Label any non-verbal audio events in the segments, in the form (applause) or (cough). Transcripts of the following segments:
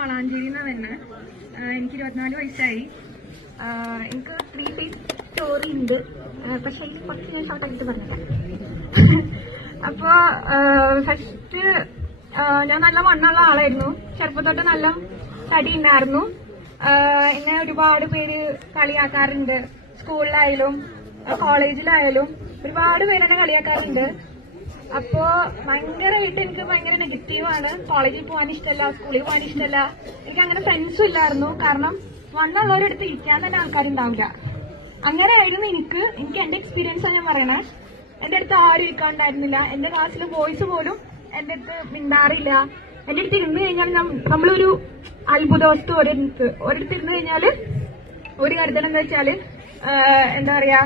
വളാഞ്ചേരി നിന്ന് വരുന്നത് എനിക്ക് ഇരുപത്തിനാല് വയസ്സായി. എനിക്ക് ത്രീ ഫേസ് സ്റ്റോറി ഉണ്ട്. പക്ഷെ എനിക്ക് കുറച്ച് ഞാൻ ഷോർട്ടായിട്ട് പറഞ്ഞില്ല (laughs) അപ്പോ ഫസ്റ്റ് ഞാൻ നല്ല മണ്ണുള്ള ആളായിരുന്നു. ചെറുപ്പത്തോട്ട് നല്ല തടി ഉണ്ടായിരുന്നു. എന്നെ ഒരുപാട് പേര് കളിയാക്കാറുണ്ട്. സ്കൂളിലായാലും കോളേജിലായാലും ഒരുപാട് പേര് എന്നെ കളിയാക്കാറുണ്ട്. അപ്പോ ഭയങ്കരമായിട്ട് എനിക്ക് ഭയങ്കര നെഗറ്റീവാണ് കോളേജിൽ പോകാൻ ഇഷ്ടമല്ല സ്കൂളിൽ പോകാൻ ഇഷ്ടമല്ല എനിക്ക് അങ്ങനെ ഫ്രണ്ട്സും ഇല്ലായിരുന്നു. കാരണം വന്നുള്ളവരെടുത്ത് ഇരിക്കാൻ തന്നെ ആൾക്കാരുണ്ടാവില്ല. അങ്ങനെ ആയിരുന്നു എനിക്ക്. എനിക്ക് എന്റെ എക്സ്പീരിയൻസ് ഞാൻ പറയണേ. എന്റെ അടുത്ത് ആരും ഇരിക്കാണ്ടായിരുന്നില്ല എന്റെ ക്ലാസ്സിൽ ബോയ്സ് പോലും എന്റെ അടുത്ത് മിണ്ടാറില്ല. എന്റെ അടുത്ത് ഇരുന്ന് കഴിഞ്ഞാൽ നമ്മളൊരു അത്ഭുത വസ്തു ഒരിടത്ത് ഒരിടത്ത് ഇരുന്ന് കഴിഞ്ഞാൽ ഒരു കാര്യത്തിൽ എന്താ വെച്ചാൽ എന്താ പറയാ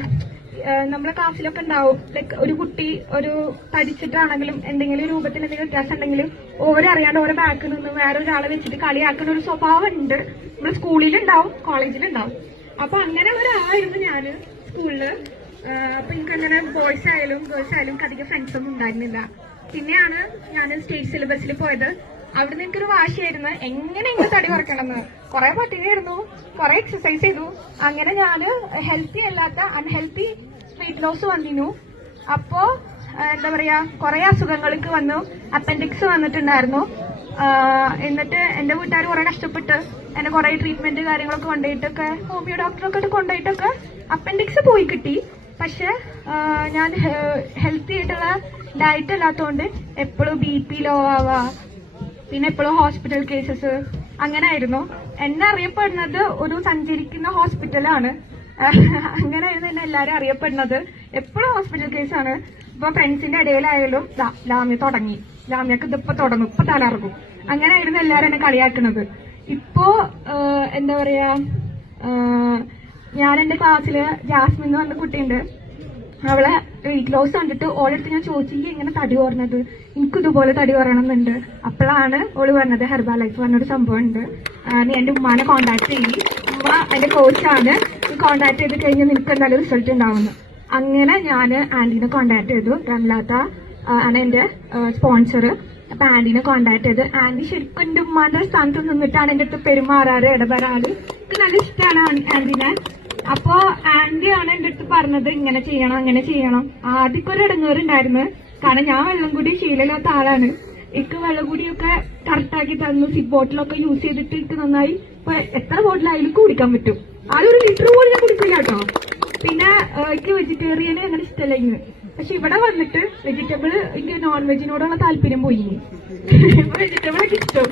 ആഹ് നമ്മളെ ക്ലാസ്സിലൊക്കെ ഉണ്ടാവും. ലൈക്ക് ഒരു കുട്ടി ഒരു പഠിച്ചിട്ടാണെങ്കിലും എന്തെങ്കിലും രൂപത്തിൽ എന്തെങ്കിലും വ്യത്യാസം ഉണ്ടെങ്കിലും ഓരറിയാണ്ട് ഓരോ ബാക്കിൽ നിന്ന് വേറെ ഒരാളെ വെച്ചിട്ട് കളിയാക്കുന്ന ഒരു സ്വഭാവം ഉണ്ട് നമ്മൾ സ്കൂളിലുണ്ടാവും കോളേജിലുണ്ടാവും അപ്പൊ അങ്ങനെ ഒരാളായിരുന്നു ഞാൻ സ്കൂളിൽ. അപ്പൊ എനിക്ക് അങ്ങനെ ബോയ്സ് ആയാലും ഗേൾസ് ആയാലും അധികം ഫ്രണ്ട്സ് ഒന്നും ഉണ്ടായിരുന്നില്ല. പിന്നെയാണ് ഞാൻ സ്റ്റേറ്റ് സിലബസിൽ പോയത്. അവിടുന്ന് എനിക്കൊരു വാശിയായിരുന്നു. എങ്ങനെ തടി കുറയ്ക്കണമെന്ന്? കുറെ പട്ടിണിയായിരുന്നു കുറെ എക്സസൈസ് ചെയ്തു. അങ്ങനെ ഞാൻ ഹെൽത്തി അല്ലാത്ത അൺഹെൽത്തി വെയിറ്റ് ലോസ് വന്നിരുന്നു. അപ്പോ എന്താ പറയാ കുറെ അസുഖങ്ങൾക്ക് വന്നു. അപ്പൻഡിക്സ് വന്നിട്ടുണ്ടായിരുന്നു. എന്നിട്ട് എന്റെ വീട്ടുകാർ കുറെ കഷ്ടപ്പെട്ട് എന്നെ കുറെ ട്രീറ്റ്മെന്റ് കാര്യങ്ങളൊക്കെ കൊണ്ടുപോയിട്ടൊക്കെ ഹോമിയോ ഡോക്ടറൊക്കെ കൊണ്ടുപോയിട്ടൊക്കെ അപ്പൻഡിക്സ് പോയി കിട്ടി. പക്ഷെ ഞാൻ ഹെൽത്തി ആയിട്ടുള്ള ഡയറ്റ് അല്ലാത്തതുകൊണ്ട് എപ്പോഴും ബി പി ലോ ആവാ പിന്നെ എപ്പോഴും ഹോസ്പിറ്റൽ കേസസ് അങ്ങനെ ആയിരുന്നു എന്നെ അറിയപ്പെടുന്നത് ഒരു സഞ്ചരിക്കുന്ന ഹോസ്പിറ്റലാണ് (laughs) അങ്ങനെയായിരുന്നു എന്നെ എല്ലാരും അറിയപ്പെടുന്നത്. എപ്പോഴും ഹോസ്പിറ്റൽ കേസാണ് ഇപ്പൊ ഫ്രണ്ട്സിന്റെ ഇടയിലായാലും ലാമ്യ തുടങ്ങി. ലാമ്യക്ക് ഇതിപ്പൊ തുടങ്ങും. ഇപ്പൊ തലറങ്ങും അങ്ങനെയായിരുന്നു എല്ലാരും എന്നെ കളിയാക്കുന്നത്. ഇപ്പോ എന്താ പറയാ ഞാൻ എന്റെ ക്ലാസ്സിൽ ജാസ്മിൻ എന്ന് പറഞ്ഞ കുട്ടിയുണ്ട്. അവളെ വെയിറ്റ് ലോസ് കണ്ടിട്ട് ഓളടുത്ത് ഞാൻ ചോദിച്ചു "ഈ എങ്ങനെ തടി കുറഞ്ഞത്? എനിക്ക് ഇതുപോലെ തടി കുറയണമെന്നുണ്ട്. അപ്പോഴാണ് ഓൾ പറഞ്ഞത് ഹെർബാ ലൈഫ് പറഞ്ഞൊരു സംഭവം ഉണ്ട് നീ എന്റെ ഉമ്മാനെ കോണ്ടാക്ട് ചെയ്യി. ഉമ്മ എന്റെ കോച്ചാണ് കോണ്ടാക്ട് ചെയ്ത് കഴിഞ്ഞാൽ നിനക്ക് എന്തായാലും റിസൾട്ട് ഉണ്ടാവുന്നു. അങ്ങനെ ഞാൻ ആന്റീനെ കോണ്ടാക്ട് ചെയ്തു രംലാത്ത ആണ് എന്റെ സ്പോൺസർ അപ്പൊ ആന്റീനെ കോണ്ടാക്ട് ചെയ്ത് ആന്റി ശരിക്കും എന്റെ ഉമ്മാന്റെ സ്ഥാനത്ത് നിന്നിട്ടാണ് എന്റെ അടുത്ത് പെരുമാറാറ് ഇടപെടാറ്? എനിക്ക് നല്ല ഇഷ്ടമാണ് ആന്റീനെ അപ്പോ ആന്റി ആണ് എന്റെ അടുത്ത് പറഞ്ഞത് ഇങ്ങനെ ചെയ്യണം അങ്ങനെ ചെയ്യണം. ആദ്യമൊക്കെ ഒരു ഇടങ്ങേറുണ്ടായിരുന്നു. കാരണം ഞാൻ വെള്ളം കൂടി ശീലമില്ലാത്ത ആളാണ്. എനിക്ക് വെള്ളം കൂടിയൊക്കെ കറക്റ്റാക്കി തന്നു. സിപ്പ് ബോട്ടിലൊക്കെ യൂസ് ചെയ്തിട്ട് എനിക്ക് നന്നായി. ഇപ്പൊ എത്ര ബോട്ടിലായാലും കുടിക്കാൻ പറ്റും. ആദ്യം ഒരു ലിറ്റർ പോലും ഞാൻ കുടിക്കില്ല കേട്ടോ. പിന്നെ എനിക്ക് വെജിറ്റേറിയന് അങ്ങനെ ഇഷ്ടമല്ല പക്ഷെ ഇവിടെ വന്നിട്ട് വെജിറ്റബിൾ എനിക്ക് നോൺ വെജിനോടുള്ള താല്പര്യം പോയി. (laughs) വെജിറ്റബിൾ ഒക്കെ ഇഷ്ടം.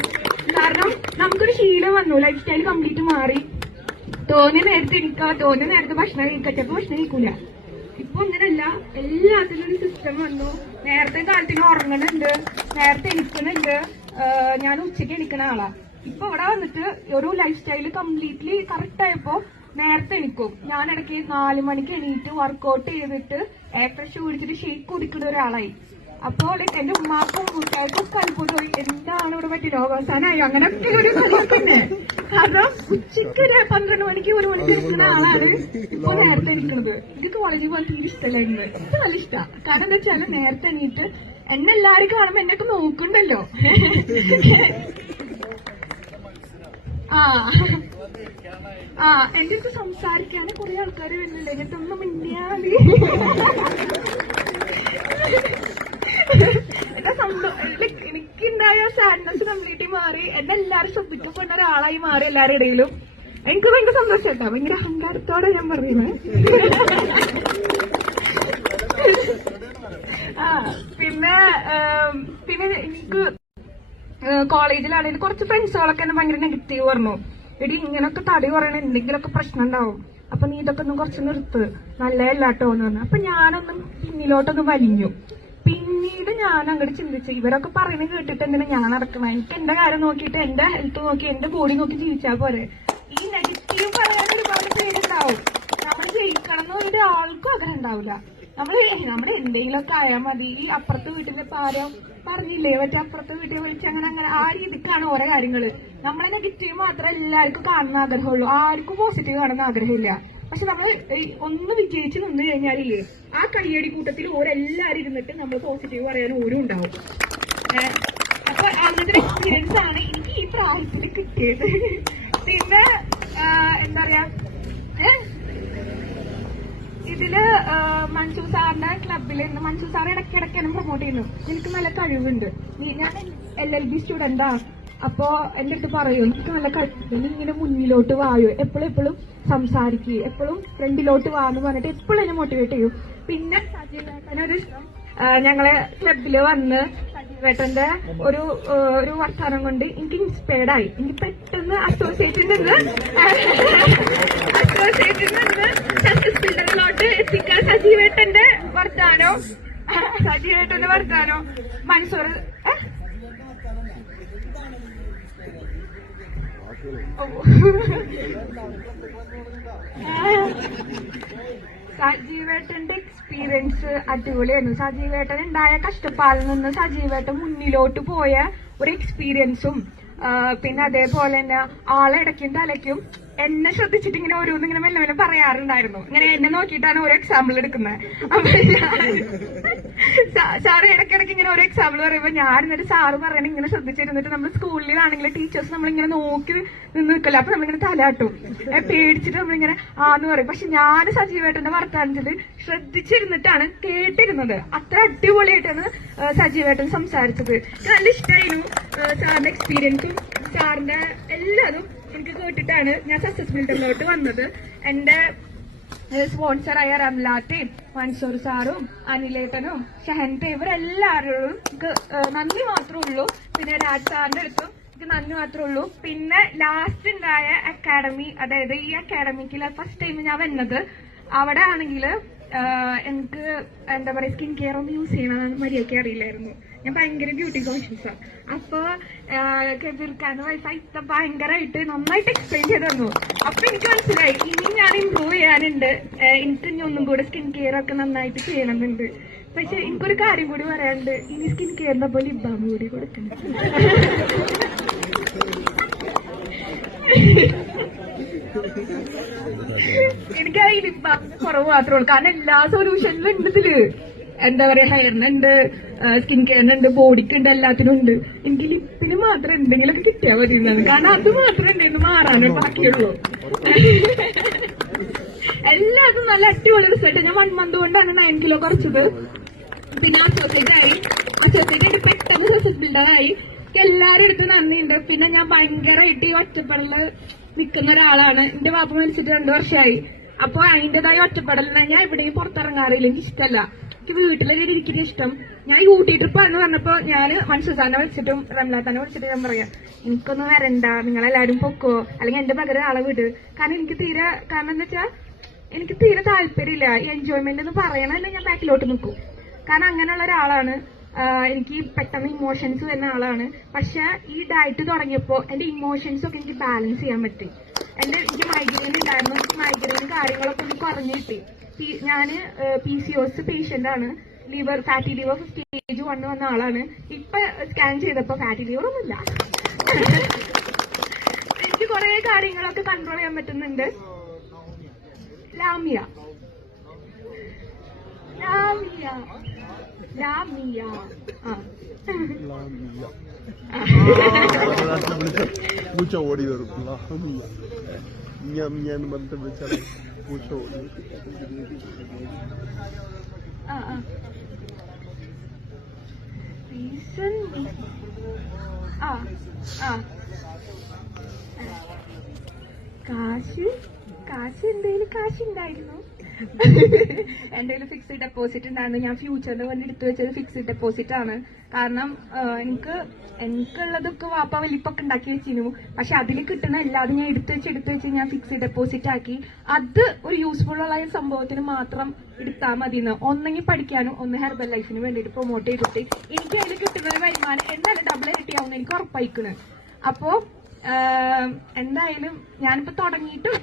കാരണം നമുക്കൊരു ശീലം വന്നു. ലൈഫ് സ്റ്റൈൽ കംപ്ലീറ്റ് മാറി. തോന്നിയ നേരത്തെ ഇരിക്കുക തോന്നിയ നേരത്തെ ഭക്ഷണം കഴിക്കുക ചിലപ്പോ ഭക്ഷണം കഴിക്കൂല. ഇപ്പൊ അങ്ങനല്ല എല്ലാത്തിനും ഒരു സിസ്റ്റം വന്നു. നേരത്തെ കാലത്തിന് ഉറങ്ങണുണ്ട് നേരത്തെ എണിക്കുന്നുണ്ട് ഞാൻ ഉച്ചയ്ക്ക് എണിക്കണ ആളാ. ഇപ്പൊ ഇവിടെ വന്നിട്ട് ഒരു ലൈഫ് സ്റ്റൈൽ കംപ്ലീറ്റ്ലി കറക്റ്റ് ആയപ്പോ നേരത്തെ എണിക്കും. ഞാൻ ഇടയ്ക്ക് നാല് മണിക്ക് എണീറ്റ് വർക്കൗട്ട് ചെയ്തിട്ട് എയർ ഫ്രഷ് കുടിച്ചിട്ട് ഷേക്ക് കുടിക്കുന്ന ഒരാളായി. അപ്പോൾ എന്റെ ഉമ്മാക്കും മുട്ടായിക്കും പലപ്പോഴും എന്താണ് ഇവിടെ പറ്റി രോഗാവസാനായോ അങ്ങനെ ഒരു തന്നെ കാരണം ഉച്ചയ്ക്ക് ഒരു പന്ത്രണ്ട് മണിക്ക് ഒരു മണിക്ക് ഇരിക്കുന്ന ആളാണ് ഇപ്പൊ നേരത്തെ ഇരിക്കുന്നത്. എനിക്ക് കോളേജിൽ പോകാൻ തീരെ ഇഷ്ടമല്ലായിരുന്നു. എനിക്ക് നല്ല ഇഷ്ടമാണ് കാരണം എന്താ വെച്ചാൽ നേരത്തെ എണീറ്റ് എന്നെ എല്ലാരും കാണുമ്പോ എന്നൊക്കെ നോക്കണ്ടല്ലോ. ആ. ആ എന്റെ അടുത്ത് സംസാരിക്കാന് കുറെ ആൾക്കാർ വരുന്നുണ്ട്. എന്നിട്ട് ഒന്നും എനിക്കുണ്ടായ സാഡ്നെസ് കംപ്ലീറ്റ്ലി മാറി എന്നെ എല്ലാരും ശ്രദ്ധിക്കപ്പെടുന്ന ഒരാളായി മാറി എല്ലാവരുടെ ഇടയിലും എനിക്ക് ഭയങ്കര സന്തോഷം കേട്ടോ ഭയങ്കര അഹങ്കാരത്തോടെ ഞാൻ പറയുന്നത് ആ പിന്നെ പിന്നെ എനിക്ക് കോളേജിലാണെങ്കിൽ കുറച്ച് ഫ്രണ്ട്സുകളൊക്കെ എന്നെ ഭയങ്കര നെഗറ്റീവ് പറഞ്ഞു എടി ഇങ്ങനൊക്കെ തടി പറയണ എന്തെങ്കിലുമൊക്കെ പ്രശ്നം ഉണ്ടാവും. അപ്പൊ നീ ഇതൊക്കെ ഒന്ന് കുറച്ച് നിർത്ത്. നല്ലതല്ലാട്ടോ പറഞ്ഞു. അപ്പൊ ഞാനൊന്നും പിന്നിലോട്ടൊന്ന് വലിഞ്ഞു. പിന്നീട് ഞാൻ അങ്ങോട്ട് ചിന്തിച്ചു. ഇവരൊക്കെ പറയുന്നത് കേട്ടിട്ട് എന്തിനാ ഞാൻ നടക്കണം? എനിക്ക് എന്റെ കാര്യം നോക്കിയിട്ട് എന്റെ ഹെൽത്ത് നോക്കി എന്റെ ബോഡി നോക്കി ജീവിച്ചാൽ പോരെ. ഈ നെഗറ്റീവ് പറയാൻ ഒരുപാട് പേരുണ്ടാവും. നമ്മൾ ജയിക്കണം എന്ന് ആൾക്കും ആഗ്രഹം ഉണ്ടാവില്ല നമ്മൾ നമ്മൾ എന്തെങ്കിലുമൊക്കെ ആയാൽ മതി. ഈ അപ്പുറത്തെ വീട്ടിലെ പാരം പറഞ്ഞില്ലേ മറ്റേ അപ്പുറത്തെ വീട്ടിൽ വിളിച്ച് അങ്ങനെ അങ്ങനെ ആ രീതിക്കാണ് ഓരോ കാര്യങ്ങൾ. നമ്മളെ നെഗറ്റീവ് മാത്രമേ എല്ലാവർക്കും കാണുന്ന ആഗ്രഹമുള്ളൂ. ആർക്കും പോസിറ്റീവ് കാണുന്ന ആഗ്രഹമില്ല. പക്ഷെ നമ്മൾ ഒന്ന് വിജയിച്ച് നിന്ന് കഴിഞ്ഞാലില്ലേ ആ കയ്യടി കൂട്ടത്തിൽ ഓരെല്ലാരും ഇരുന്നിട്ട് നമ്മൾ പോസിറ്റീവ് പറയാൻ ഓരും ഉണ്ടാവും. അപ്പൊ അങ്ങനത്തെ എക്സ്പീരിയൻസ് ആണ് എനിക്ക് ഈ പ്രായത്തിൽ കിട്ടിയത്. പിന്നെ എന്താ പറയാ ഇതിൽ മഞ്ജു സാറിന്റെ ക്ലബിൽ മൻസൂർ സാർ ഇടയ്ക്കിടയ്ക്ക് പ്രൊമോട്ട് ചെയ്യുന്നു. എനിക്ക് നല്ല കഴിവുണ്ട്. ഞാൻ എൽ എൽ ബി സ്റ്റുഡന്റാ അപ്പോ എന്റെ അടുത്ത് പറയും എനിക്ക് നല്ല കഴിവുണ്ട് നീ ഇങ്ങനെ മുന്നിലോട്ട് വായോ. എപ്പോഴും എപ്പോഴും സംസാരിക്കുക എപ്പോഴും ഫ്രണ്ടിലോട്ട് വാന്ന് പറഞ്ഞിട്ട് എപ്പോഴും എന്നെ മോട്ടിവേറ്റ് ചെയ്യും. പിന്നെ സജീവേട്ടനൊരു ഞങ്ങളെ ക്ലബിൽ വന്ന് സജീവേട്ടന്റെ ഒരു ഒരു വർത്താനം കൊണ്ട് എനിക്ക് ഇൻസ്പയർഡ് ആയി. എനിക്ക് പെട്ടെന്ന് അസോസിയേറ്റിൽ നിന്ന് അസോസിയേറ്റിൽ നിന്ന് സക്സസ് ബിൽഡറിലോട്ട് എത്തിക്കാൻ സജീവേട്ടന്റെ വർത്താനോ സജീവേട്ടന്റെ വർത്താനോ മൻസൂർ സജീവേട്ടന്റെ എക്സ്പീരിയൻസ് അടിപൊളിയായിരുന്നു. സജീവേട്ടൻ ഉണ്ടായ കഷ്ടപ്പാടിൽ നിന്ന് സജീവേട്ടൻ മുന്നിലോട്ട് പോയ ഒരു എക്സ്പീരിയൻസും പിന്നെ അതേപോലെ തന്നെ ആളിടയ്ക്കും തലയ്ക്കും എന്നെ ശ്രദ്ധിച്ചിട്ട് ഇങ്ങനെ ഓരോന്ന് ഇങ്ങനെ മെല്ലെ മെല്ലെ പറയാറുണ്ടായിരുന്നു. ഇങ്ങനെ എന്നെ നോക്കിയിട്ടാണ് ഓരോ എക്സാമ്പിൾ എടുക്കുന്നത്. അപ്പൊ ഇങ്ങനെ ഒരു എക്സാമ്പിൾ പറയുമ്പോൾ ഞാൻ എന്നിട്ട് സാറ് പറയണ ഇങ്ങനെ ശ്രദ്ധിച്ചിരുന്നിട്ട് നമ്മൾ സ്കൂളിലാണെങ്കിൽ ടീച്ചേഴ്സ് നമ്മളിങ്ങനെ നോക്കി നിന്ന് നിൽക്കില്ല അപ്പൊ നമ്മളിങ്ങനെ തലാട്ടും പേടിച്ചിട്ട് നമ്മളിങ്ങനെ ആന്ന് പറയും. പക്ഷെ ഞാൻ സജീവേട്ടന്റെ വർത്താനത്തിൽ ശ്രദ്ധിച്ചിരുന്നിട്ടാണ് കേട്ടിരുന്നത്. അത്ര അടിപൊളിയായിട്ടാണ് സജീവേട്ടൻ സംസാരിച്ചത്. നല്ല ഇഷ്ടമായിരുന്നു സാറിന്റെ എക്സ്പീരിയൻസും സാറിന്റെ എല്ലാതും എനിക്ക് കേട്ടിട്ടാണ് ഞാൻ സക്സസ് ബിൽഡറിലോട്ട് വന്നത്. എന്റെ സ്പോൺസറായ റംലാറ്റയും മൻസൂർ സാറും അനിലേട്ടനും ഷഹൻത്തെ ഇവരെല്ലാവരോടും എനിക്ക് നന്ദി മാത്രമേ ഉള്ളൂ പിന്നെ രാജ് സാറിന്റെ അടുത്തും എനിക്ക് നന്ദി മാത്രമേ ഉള്ളൂ പിന്നെ ലാസ്റ്റ് ഉണ്ടായ അക്കാഡമി അതായത് ഈ അക്കാഡമിക്കിൽ ഫസ്റ്റ് ടൈം ഞാൻ വന്നത് അവിടെ ആണെങ്കിൽ എനിക്ക് എന്താ പറയാ സ്കിൻ കെയർ ഒന്നും യൂസ് ചെയ്യണമെന്ന് മര്യാദയ്ക്ക് അറിയില്ലായിരുന്നു. ഞാൻ ഭയങ്കര ബ്യൂട്ടി കോൺഷ്യസാണ് അപ്പൊ കെതിർക്കാന്ന് വയസ്സായി. ഭയങ്കരമായിട്ട് നന്നായിട്ട് എക്സ്പ്ലെയിൻ ചെയ്തു തന്നു. അപ്പൊ എനിക്ക് മനസ്സിലായി. ഇനി ഞാൻ ഇമ്പ്രൂവ് ഏഹ് എനിക്ക് ഇനി ഒന്നും കൂടെ സ്കിൻ കെയർ ഒക്കെ നന്നായിട്ട് ചെയ്യണമെന്നുണ്ട് പക്ഷെ എനിക്കൊരു കാര്യം കൂടി പറയാനുണ്ട്. ഇനി സ്കിൻ കെയറിനെ പോലെ ഇബാമ കൂടി കൊടുക്കണം. എനിക്ക് ആ ഇരിപ്പാറിന്റെ കുറവ് മാത്രമേ ഉള്ളൂ. കാരണം എല്ലാ സൊല്യൂഷനിലും ഉണ്ട് ഇതിൽ. എന്താ പറയാ ഹെയറിനുണ്ട് സ്കിൻ കെയറിനുണ്ട് ബോഡിക്ക് ഉണ്ട് എല്ലാത്തിനും ഉണ്ട്. എനിക്ക് ലിപ്പിന് മാത്രം എന്തെങ്കിലുമൊക്കെ കിട്ടിയാൽ എന്നാണ് കാരണം അത് മാത്രമേ ഉണ്ടെന്ന് മാറാനേ ബാക്കിയുള്ളൂ. എല്ലാതും നല്ല അടിപൊളി റിസൾട്ട് ഞാൻ വൺ മന്ത് കൊണ്ടാണ് നയൻ കിലോ കുറച്ചത്. പിന്നെ അസോസിയേറ്റ് ആയി. അസോസിയേറ്റ് പെട്ടെന്ന് സക്സസ് ബിൽഡറായി എല്ലാവരും അടുത്ത് നന്ദിയുണ്ട്. പിന്നെ ഞാൻ ഭയങ്കരമായിട്ട് ഈ ഒറ്റപ്പെടലിൽ നിൽക്കുന്ന ഒരാളാണ്. എന്റെ വാപ്പ മരിച്ചിട്ട് രണ്ടു വർഷമായി. അപ്പൊ അതിന്റേതായ ഒറ്റപ്പെടലിനെ ഞാൻ എവിടെയും പുറത്തിറങ്ങാറില്ല. എനിക്ക് ഇഷ്ടമല്ല എനിക്ക് വീട്ടിലൊക്കെ ഇരിക്കുന്ന ഇഷ്ടം. ഞാൻ ഈ ഊട്ടി ട്രിപ്പാന്ന് പറഞ്ഞപ്പോ ഞാൻ മൻസൂസാനെ വിളിച്ചിട്ടും റംലാത്താനെ വിളിച്ചിട്ടും ഞാൻ പറയാം എനിക്കൊന്നും വരണ്ട. നിങ്ങളെല്ലാരും പൊക്കോ. അല്ലെങ്കിൽ എന്റെ പകരം ആളെ വിട്. കാരണം എനിക്ക് തീരെ കാരണം എന്താ വെച്ചാ എനിക്ക് തീരെ താല്പര്യമില്ല. ഈ എൻജോയ്മെന്റ് എന്ന് പറയണല്ലേ ഞാൻ ബാക്കിലോട്ട് നിൽക്കും കാരണം അങ്ങനെയുള്ള ഒരാളാണ്. എനിക്ക് പെട്ടെന്ന് ഇമോഷൻസ് വരുന്ന ആളാണ്. പക്ഷെ ഈ ഡയറ്റ് തുടങ്ങിയപ്പോൾ എന്റെ ഇമോഷൻസ് ഒക്കെ എനിക്ക് ബാലൻസ് ചെയ്യാൻ പറ്റി. എന്റെ എനിക്ക് മൈഗ്രെയിൻ ഉണ്ടായിരുന്നു. മൈഗ്രെയിൻ കാര്യങ്ങളൊക്കെ ഒന്ന് കുറഞ്ഞു കിട്ടി. ഞാൻ P C O S patient ആണ്. Liver fatty liver stage one വന്ന ആളാണ്. ഇപ്പൊ സ്കാൻ ചെയ്തപ്പോ ഫാറ്റി ലിവർ ഒന്നുമില്ല. എനിക്ക് കുറെ കാര്യങ്ങളൊക്കെ കൺട്രോൾ ചെയ്യാൻ പറ്റുന്നുണ്ട്. ലാമിയ. ലാമിയ. ലാമിയ. പൂച്ച ഓടി വരും. ലാമിയ. മിയ മിയ എന്ന് പറഞ്ഞിട്ട് വിളിച്ചാൽ പൂച്ച ഓടി റീസൺ ആ ആ. കാശ് കാശ് എന്തെങ്കിലും കാശ് ഉണ്ടായിരുന്നു (laughs) എന്റെ കയ്യിൽ ഫിക്സ്ഡ് ഡെപ്പോസിറ്റ് ഉണ്ടായിരുന്നു ഞാൻ ഫ്യൂച്ചറിൽ വേണ്ടി എടുത്തു വെച്ചത് ഫിക്സ്ഡ് ഡെപ്പോസിറ്റ് ആണ്. കാരണം എനിക്ക് എനിക്കുള്ളതൊക്കെ വാപ്പ വലിപ്പൊക്കെ ഉണ്ടാക്കി വെച്ചിരുന്നു. പക്ഷെ അതിൽ കിട്ടുന്ന എല്ലാതും ഞാൻ എടുത്തു വെച്ച് എടുത്തു വെച്ച് ഞാൻ ഫിക്സ്ഡ് ഡെപ്പോസിറ്റ് ആക്കി. അത് ഒരു യൂസ്ഫുൾ ഉള്ള സംഭവത്തിന് മാത്രം എടുത്താൽ മതി എന്ന് ഒന്നെങ്കിൽ പഠിക്കാനും ഒന്ന് ഹെർബൽ ലൈഫിന് വേണ്ടിയിട്ട് പ്രൊമോട്ട് ചെയ്തിട്ട് എനിക്ക് അതിൽ കിട്ടുന്ന ഒരു വരുമാനം എന്തായാലും ഡബിൾ ഇരട്ടിയാവുന്ന എനിക്ക് ഉറപ്പായിക്കണ്. അപ്പോ എന്തായാലും ഞാനിപ്പോ തുടങ്ങിയിട്ടും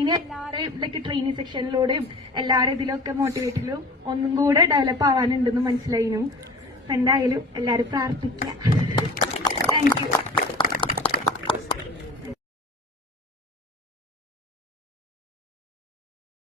ഇനി എല്ലാവരെയും ഇതൊക്കെ ട്രെയിനിങ് സെക്ഷനിലൂടെയും എല്ലാവരും ഇതിലൊക്കെ മോട്ടിവേറ്റിലും ഒന്നും കൂടെ ഡെവലപ്പ് ആവാനുണ്ടെന്ന് മനസ്സിലായിരുന്നു എന്തായാലും എല്ലാവരും പ്രാർത്ഥിക്കുക. Thank you